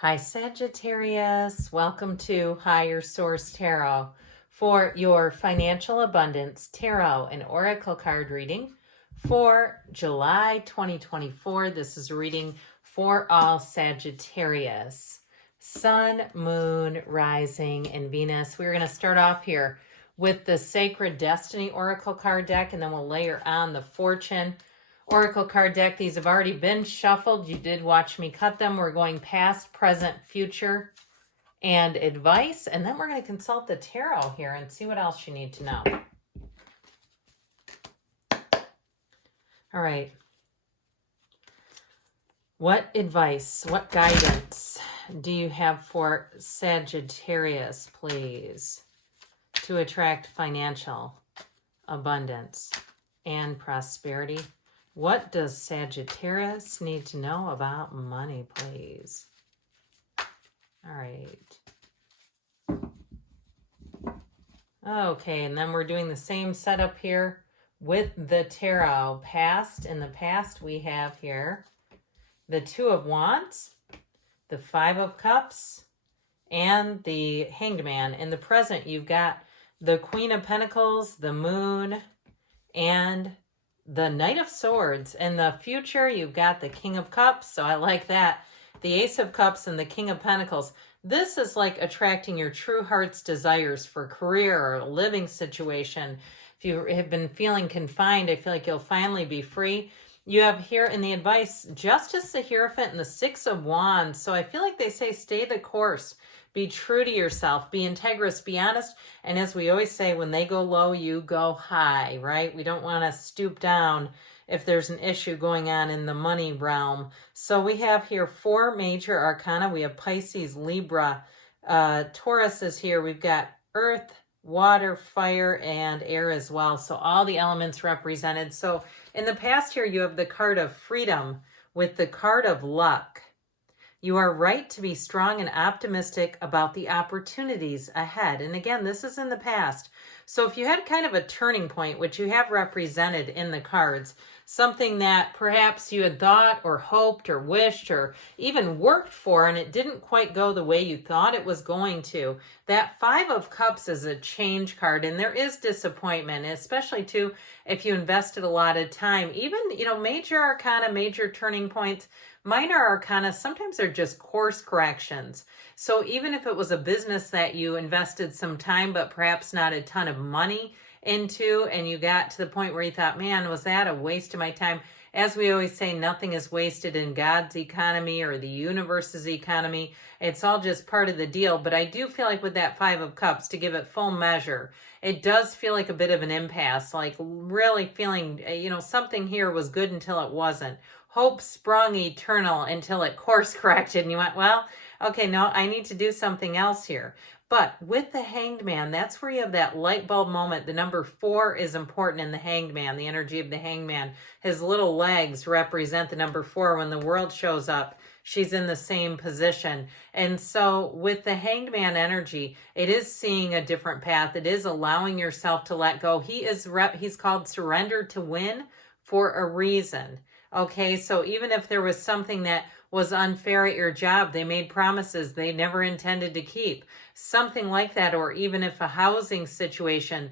Hi, Sagittarius. Welcome to Higher Source Tarot for your financial abundance tarot and oracle card reading for July 2024. This is a reading for all Sagittarius. Sun, Moon, Rising, and Venus. We're going to start off here with the Sacred Destiny Oracle card deck, and then we'll layer on the Fortune Oracle card deck. These have already been shuffled. You did watch me cut them. We're going past, present, future, and advice. And then we're going to consult the tarot here and see what else you need to know. All right. What advice, what guidance do you have for Sagittarius, please, to attract financial abundance and prosperity? What does Sagittarius need to know about money, please? All right. Okay, and then we're doing the same setup here with the tarot. In the past, we have here the Two of Wands, the Five of Cups, and the Hanged Man. In the present, you've got the Queen of Pentacles, the Moon, and the Knight of Swords. In the future, you've got the King of Cups, so I like that. The Ace of Cups and the King of Pentacles. This is like attracting your true heart's desires for career or a living situation. If you have been feeling confined, I feel like you'll finally be free. You have here in the advice, Justice, the Hierophant, and the Six of Wands. So I feel like they say stay the course. Be true to yourself, be integrous, be honest. And as we always say, when they go low, you go high, right? We don't want to stoop down if there's an issue going on in the money realm. So we have here 4 major arcana. We have Pisces, Libra, Taurus is here. We've got earth, water, fire, and air as well. So all the elements represented. So in the past here, you have the card of freedom with the card of luck. You are right to be strong and optimistic about the opportunities ahead. And again, this is in the past. So if you had kind of a turning point, which you have represented in the cards, something that perhaps you had thought or hoped or wished or even worked for, and it didn't quite go the way you thought it was going to, that Five of Cups is a change card, and there is disappointment, especially too if you invested a lot of time. Even, major arcana, major turning points, minor arcana, sometimes they're just course corrections. So even if it was a business that you invested some time, but perhaps not a ton of money into, and you got to the point where you thought, man, was that a waste of my time? As we always say, nothing is wasted in God's economy or the universe's economy. It's all just part of the deal. But I do feel like with that Five of Cups, to give it full measure, it does feel like a bit of an impasse, like really feeling, something here was good until it wasn't. Hope sprung eternal until it course corrected. And you went, well, okay, no, I need to do something else here. But with the Hanged Man, that's where you have that light bulb moment. The number 4 is important in the Hanged Man, the energy of the Hanged Man. His little legs represent the number 4. When the world shows up, she's in the same position. And so with the Hanged Man energy, it is seeing a different path. It is allowing yourself to let go. He's called Surrender to Win for a reason. Okay, so even if there was something that was unfair at your job, they made promises they never intended to keep, something like that, or even if a housing situation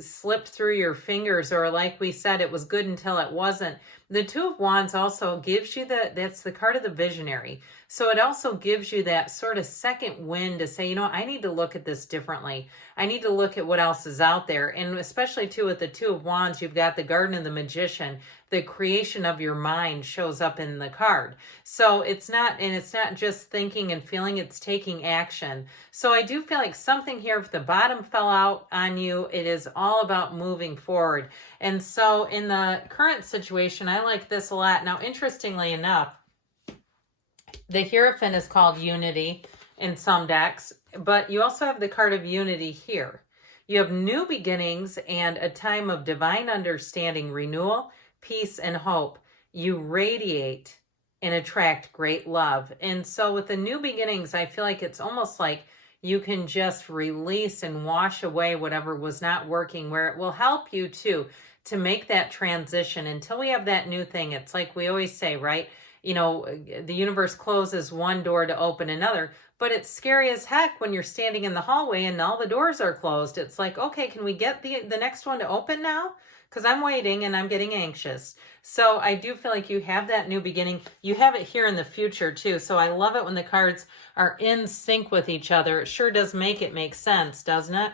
slipped through your fingers, or like we said, it was good until it wasn't. The Two of Wands also gives you that's the card of the visionary. So it also gives you that sort of second wind to say, I need to look at this differently. I need to look at what else is out there. And especially too with the Two of Wands, you've got the Garden of the Magician. The creation of your mind shows up in the card. So it's not just thinking and feeling, it's taking action. So I do feel like something here, if the bottom fell out on you, it is all about moving forward. And so in the current situation, I like this a lot. Now, interestingly enough, the Hierophant is called Unity in some decks, but you also have the card of Unity here. You have new beginnings and a time of divine understanding, renewal, peace, and hope. You radiate and attract great love. And so with the new beginnings, I feel like it's almost like you can just release and wash away whatever was not working, where it will help you to make that transition until we have that new thing. It's like we always say, right? you know, the universe closes one door to open another. But it's scary as heck when you're standing in the hallway and all the doors are closed. It's like, okay, can we get the next one to open now? Because I'm waiting and I'm getting anxious. So I do feel like you have that new beginning. You have it here in the future too. So I love it when the cards are in sync with each other. It sure does make it make sense, doesn't it?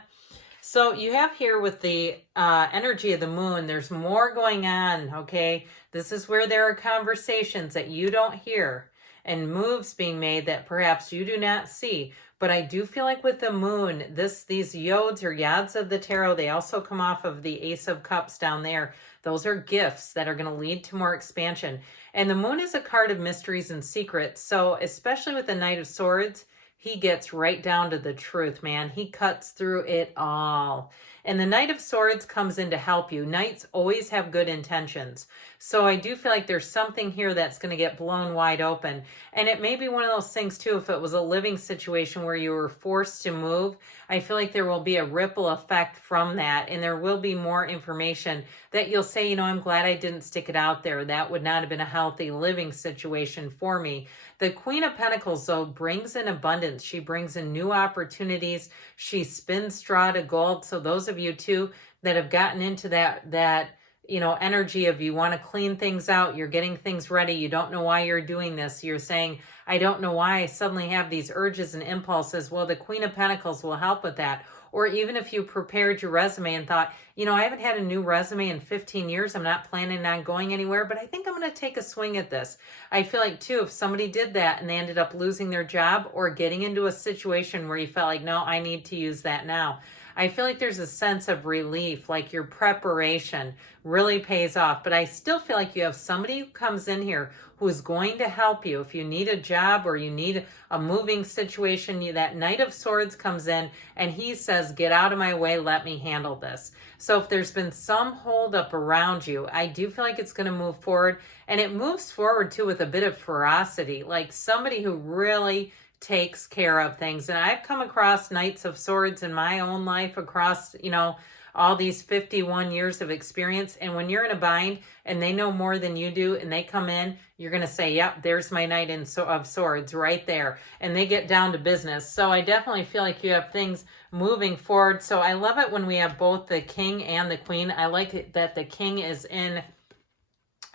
So you have here with the energy of the moon, there's more going on, okay? This is where there are conversations that you don't hear and moves being made that perhaps you do not see. But I do feel like with the moon, these yods or yads of the tarot, they also come off of the Ace of Cups down there. Those are gifts that are going to lead to more expansion. And the moon is a card of mysteries and secrets. So especially with the Knight of Swords, he gets right down to the truth, man. He cuts through it all. And the Knight of Swords comes in to help you. Knights always have good intentions. So I do feel like there's something here that's going to get blown wide open. And it may be one of those things too, if it was a living situation where you were forced to move, I feel like there will be a ripple effect from that. And there will be more information that you'll say, you know, I'm glad I didn't stick it out there. That would not have been a healthy living situation for me. The Queen of Pentacles, though, brings in abundance. She brings in new opportunities. She spins straw to gold. So those of you, too, that have gotten into that you know, energy of you want to clean things out, you're getting things ready, you don't know why you're doing this, you're saying, I don't know why I suddenly have these urges and impulses. Well, the Queen of Pentacles will help with that. Or even if you prepared your resume and thought, you know, I haven't had a new resume in 15 years. I'm not planning on going anywhere, but I think I'm going to take a swing at this. I feel like, too, if somebody did that and they ended up losing their job or getting into a situation where you felt like, no, I need to use that now. I feel like there's a sense of relief, like your preparation really pays off. But I still feel like you have somebody who comes in here who is going to help you. If you need a job or you need a moving situation, that Knight of Swords comes in and he says, get out of my way, let me handle this. So if there's been some holdup around you, I do feel like it's going to move forward. And it moves forward too with a bit of ferocity, like somebody who really takes care of things. And I've come across Knights of Swords in my own life across, you know, all these 51 years of experience. And when you're in a bind and they know more than you do and they come in, you're going to say, yep, there's my Knight of Swords right there. And they get down to business. So I definitely feel like you have things moving forward. So I love it when we have both the King and the Queen. I like it that the King is in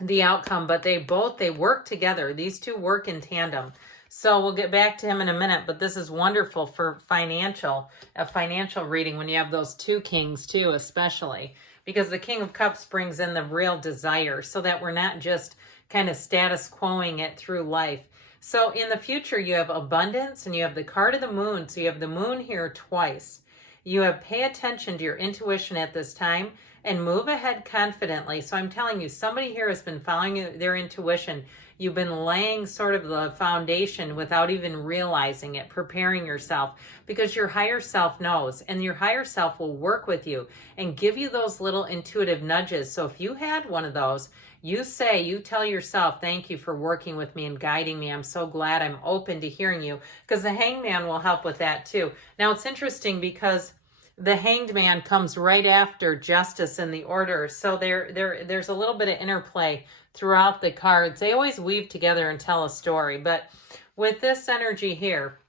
the outcome, but they work together. These two work in tandem. So we'll get back to him in a minute, but this is wonderful for a financial reading when you have those two kings too, especially because the King of Cups brings in the real desire so that we're not just kind of status quoing it through life. So in the future, you have abundance and you have the card of the moon. So you have the moon here twice. You have pay attention to your intuition at this time and move ahead confidently. So I'm telling you, somebody here has been following their intuition. You've been laying sort of the foundation without even realizing it, preparing yourself because your higher self knows, and your higher self will work with you and give you those little intuitive nudges. So if you had one of those, you tell yourself, thank you for working with me and guiding me. I'm so glad I'm open to hearing you, because the Hangman will help with that too. Now it's interesting because the Hanged Man comes right after Justice in the order. So there's a little bit of interplay throughout the cards. They always weave together and tell a story. But with this energy here,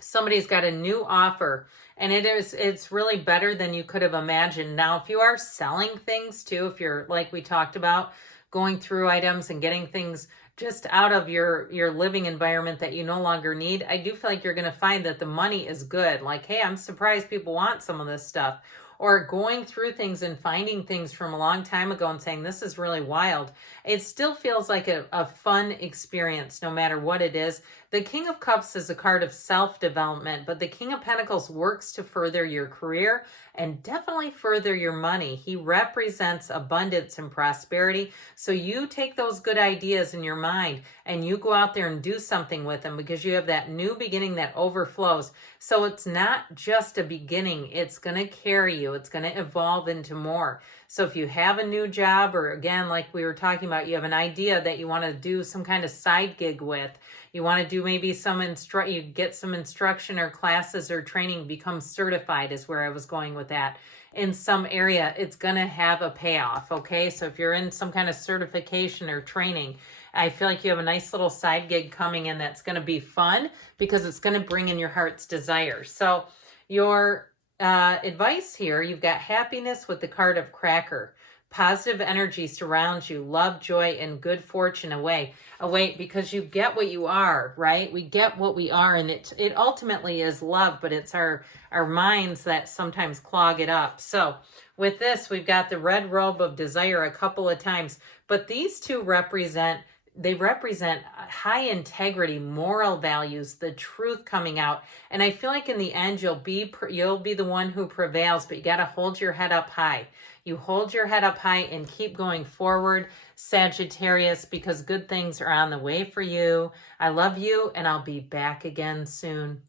somebody's got a new offer. And it's really better than you could have imagined. Now, if you are selling things too, if you're, like we talked about, going through items and getting things just out of your living environment that you no longer need, I do feel like you're going to find that the money is good. Like, hey, I'm surprised people want some of this stuff. Or going through things and finding things from a long time ago and saying, this is really wild. It still feels like a fun experience no matter what it is. The King of Cups is a card of self-development, but the King of Pentacles works to further your career and definitely further your money. He represents abundance and prosperity. So you take those good ideas in your mind and you go out there and do something with them because you have that new beginning that overflows. So it's not just a beginning. It's going to carry you. It's going to evolve into more. So if you have a new job, or again, like we were talking about, you have an idea that you want to do some kind of side gig with, you want to do maybe you get some instruction or classes or training, become certified is where I was going with that. In some area, it's going to have a payoff, okay? So if you're in some kind of certification or training I feel like you have a nice little side gig coming in that's going to be fun because it's going to bring in your heart's desire. So your advice here, you've got happiness with the card of Cracker. Positive energy surrounds you, love, joy, and good fortune await because you get what you are, right? We get what we are, and it ultimately is love, but it's our minds that sometimes clog it up. So with this, we've got the red robe of desire a couple of times, but these two represent high integrity, moral values, the truth coming out. And I feel like in the end, you'll be the one who prevails, but you got to hold your head up high. You hold your head up high and keep going forward, Sagittarius, because good things are on the way for you. I love you, and I'll be back again soon.